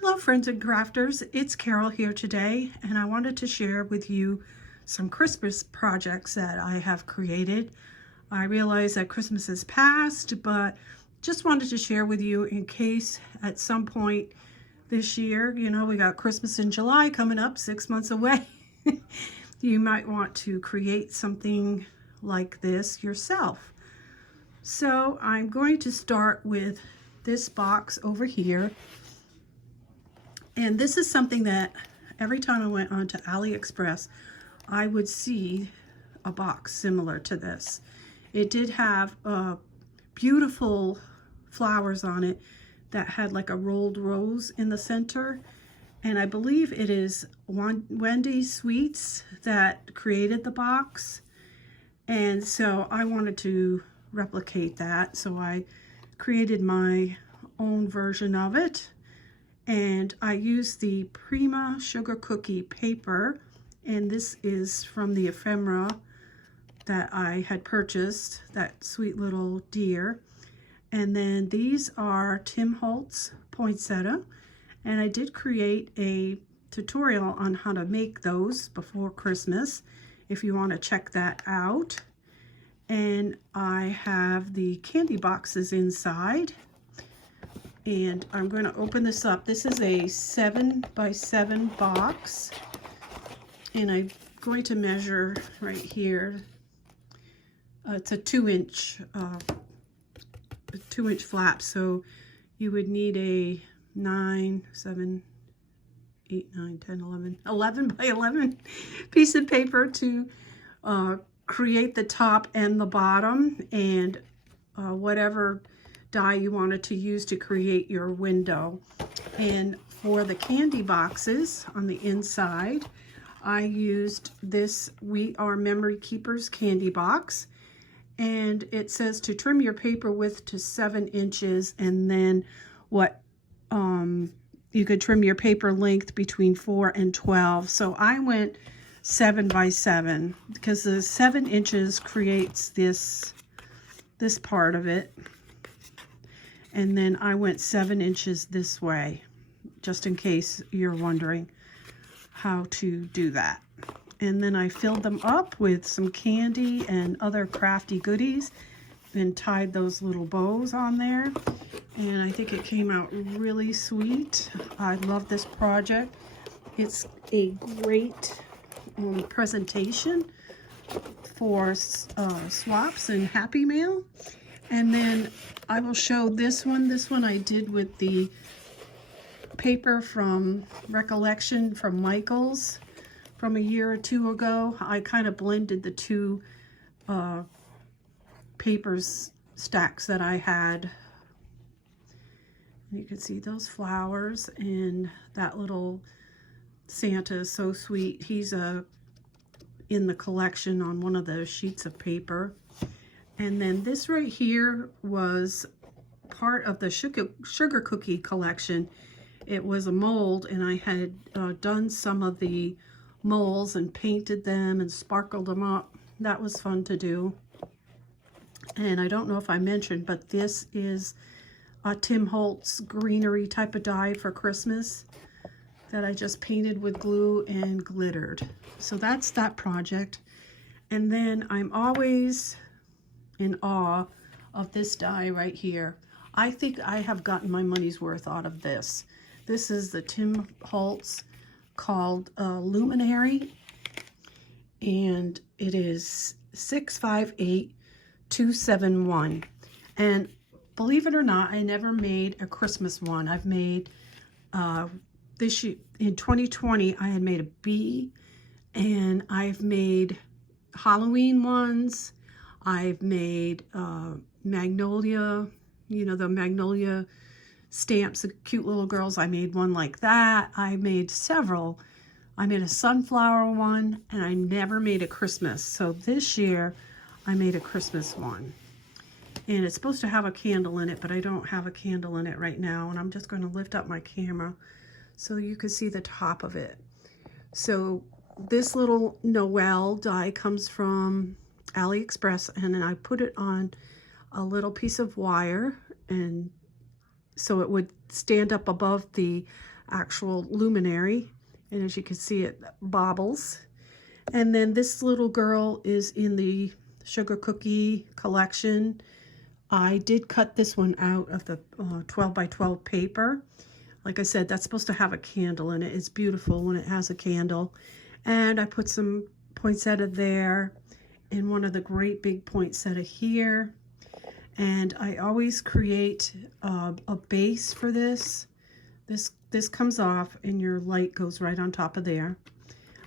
Hello friends and crafters, it's Carol here today, and I wanted to share with you some Christmas projects that I have created. I realize that Christmas has passed, but just wanted to share with you in case at some point this year, we got Christmas in July coming up, 6 months away. You might want to create something like this yourself. So I'm going to start with this box over here. And this is something that every time I went onto AliExpress, I would see a box similar to this. It did have beautiful flowers on it that had like a rolled rose in the center. And I believe it is Wendy Sweets that created the box. And so I wanted to replicate that. So I created my own version of it. And I used the Prima sugar cookie paper, and this is from the ephemera that I had purchased, that sweet little deer. And then these are Holtz Poinsettia, and I did create a tutorial on how to make those before Christmas if you want to check that out. And I have the candy boxes inside. And I'm going to open this up. This is a 7x7 box. And I'm going to measure right here. It's a 2-inch flap. So you would need a 9, 7, 8, 9, 10, 11 by 11 piece of paper to create the top and the bottom. And whatever die you wanted to use to create your window. And for the candy boxes on the inside, I used this We Are Memory Keepers candy box, and it says to trim your paper width to 7 inches, and then you could trim your paper length between 4 and 12. So I went 7x7 because the 7 inches creates this part of it. And then I went 7 inches this way, just in case you're wondering how to do that. And then I filled them up with some candy and other crafty goodies and tied those little bows on there. And I think it came out really sweet. I love this project. It's a great presentation for swaps and Happy Mail. And then I will show this one. This one I did with the paper from Recollection from Michael's from a year or two ago. I kind of blended the two papers stacks that I had. You can see those flowers, and that little Santa is so sweet. He's in the collection on one of those sheets of paper. And then this right here was part of the sugar cookie collection. It was a mold, and I had done some of the molds and painted them and sparkled them up. That was fun to do. And I don't know if I mentioned, but this is a Holtz greenery type of die for Christmas that I just painted with glue and glittered. So that's that project. And then I'm always in awe of this die right here. I think I have gotten my money's worth out of this. This is the Holtz called Luminary, and it is 658271. And believe it or not, I never made a Christmas one. I've made this year, in 2020, I had made a bee, and I've made Halloween ones. I've made magnolia, the magnolia stamps, the cute little girls. I made one like that. I made several. I made a sunflower one, and I never made a Christmas. So this year I made a Christmas one. And it's supposed to have a candle in it, but I don't have a candle in it right now. And I'm just going to lift up my camera so you can see the top of it. So this little Noel die comes from AliExpress, and then I put it on a little piece of wire, and so it would stand up above the actual luminary. And as you can see, it bobbles. And then this little girl is in the sugar cookie collection. I did cut this one out of the 12 by 12 paper. Like I said, that's supposed to have a candle in it. It's beautiful when it has a candle. And I put some poinsettia there and one of the great big poinsettia here. And I always create a base for this. This comes off and your light goes right on top of there.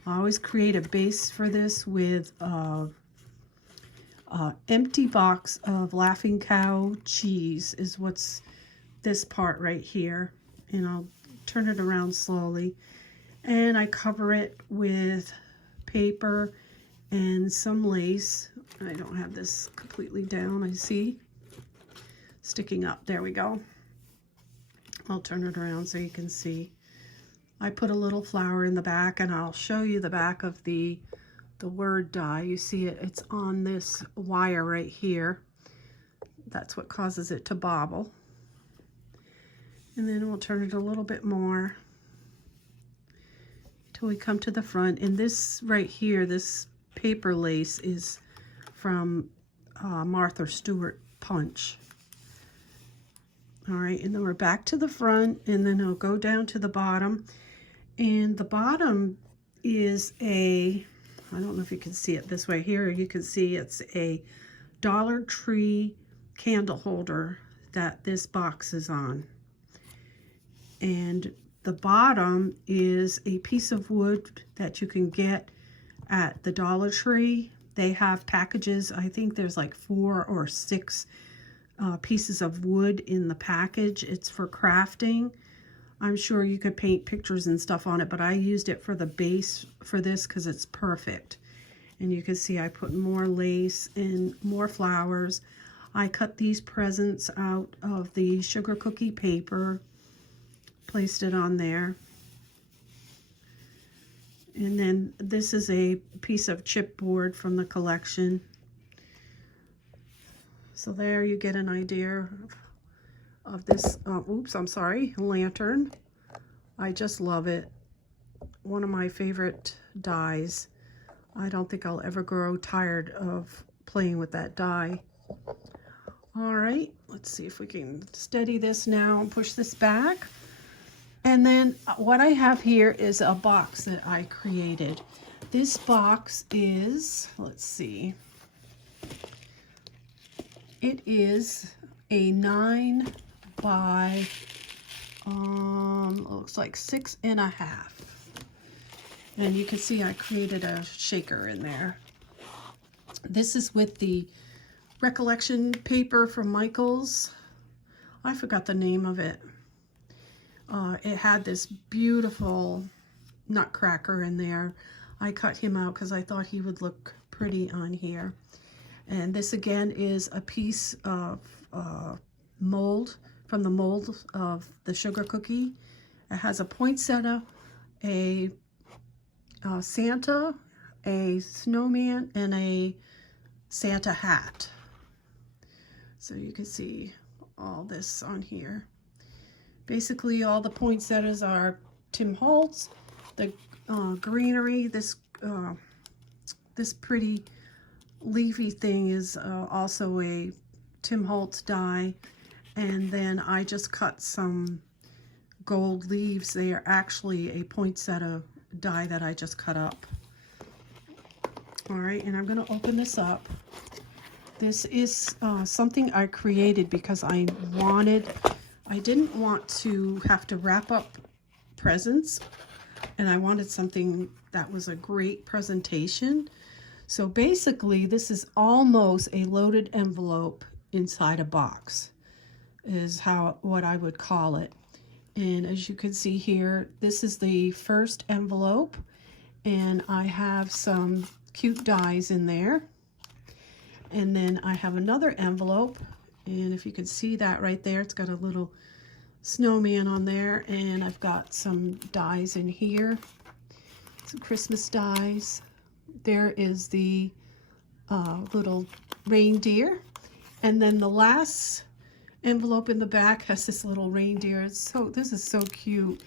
I always create a base for this with empty box of Laughing Cow cheese is what's this part right here. And I'll turn it around slowly. And I cover it with paper and some lace. I don't have this completely down, I see. Sticking up, there we go. I'll turn it around so you can see. I put a little flower in the back, and I'll show you the back of the word die. You see it, it's on this wire right here. That's what causes it to bobble. And then we'll turn it a little bit more till we come to the front. And this right here, this paper lace is from Martha Stewart Punch. All right, and then we're back to the front, and then I'll go down to the bottom. And the bottom is I don't know if you can see it this way. Here you can see it's a Dollar Tree candle holder that this box is on. And the bottom is a piece of wood that you can get at the Dollar Tree. They have packages. I think there's like 4 or 6 pieces of wood in the package. It's for crafting. I'm sure you could paint pictures and stuff on it, but I used it for the base for this because it's perfect. And you can see I put more lace and more flowers. I cut these presents out of the sugar cookie paper, placed it on there. And then this is a piece of chipboard from the collection. So there you get an idea of this, oops, I'm sorry, lantern. I just love it. One of my favorite dies. I don't think I'll ever grow tired of playing with that die. All right, let's see if we can steady this now and push this back. And then what I have here is a box that I created. This box is, let's see, it is a 9 by, looks like 6.5. And you can see I created a shaker in there. This is with the Recollection paper from Michaels. I forgot the name of it. It had this beautiful nutcracker in there. I cut him out because I thought he would look pretty on here. And this again is a piece of mold from the mold of the sugar cookie. It has a poinsettia, a Santa, a snowman, and a Santa hat. So you can see all this on here. Basically, all the poinsettias are Tim Holtz. The greenery, this pretty leafy thing is also a Tim Holtz die. And then I just cut some gold leaves. They are actually a poinsettia die that I just cut up. All right, and I'm going to open this up. This is something I created because I didn't want to have to wrap up presents, and I wanted something that was a great presentation. So basically, this is almost a loaded envelope inside a box, is what I would call it. And as you can see here, this is the first envelope, and I have some cute dies in there. And then I have another envelope, and if you can see that right there, it's got a little snowman on there, and I've got some dies in here, some Christmas dies. There is the little reindeer, and then the last envelope in the back has this little reindeer. This is so cute,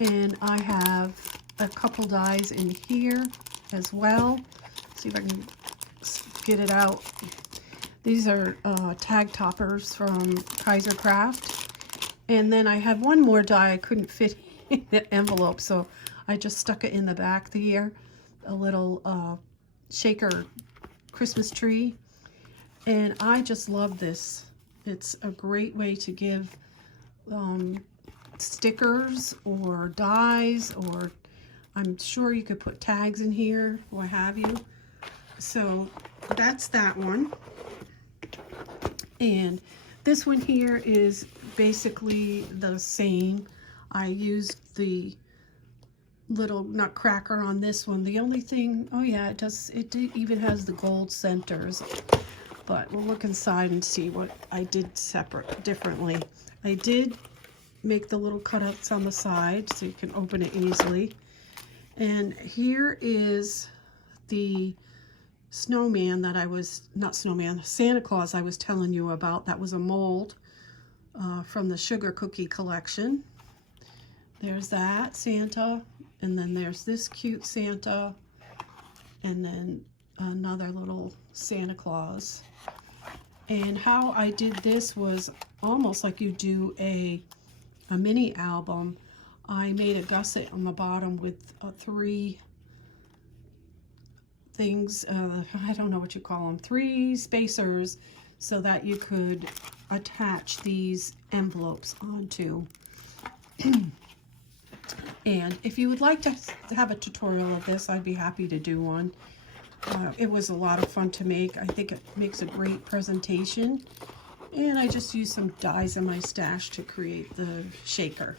And I have a couple dies in here as well. See if I can get it out. These are tag toppers from Kaiser Craft. And then I have one more die I couldn't fit in the envelope, so I just stuck it in the back here. A little shaker Christmas tree. And I just love this. It's a great way to give stickers or dies, or I'm sure you could put tags in here, what have you. So that's that one. And this one here is basically the same. I used the little nutcracker on this one. The only thing, oh yeah, it even has the gold centers. But we'll look inside and see what I did differently. I did make the little cutouts on the side so you can open it easily. And here is the snowman that I was, not snowman, Santa Claus I was telling you about. That was a mold from the sugar cookie collection. There's that Santa, and then there's this cute Santa, and then another little Santa Claus. And how I did this was almost like you do a mini album. I made a gusset on the bottom with 3 things, I don't know what you call them, 3 spacers, so that you could attach these envelopes onto. And if you would like to have a tutorial of this, I'd be happy to do one. It was a lot of fun to make. I think it makes a great presentation. And I just used some dies in my stash to create the shaker.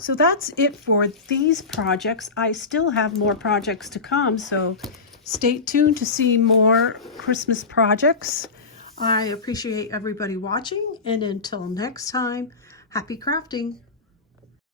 So that's it for these projects. I still have more projects to come, so stay tuned to see more Christmas projects. I appreciate everybody watching, and until next time, happy crafting.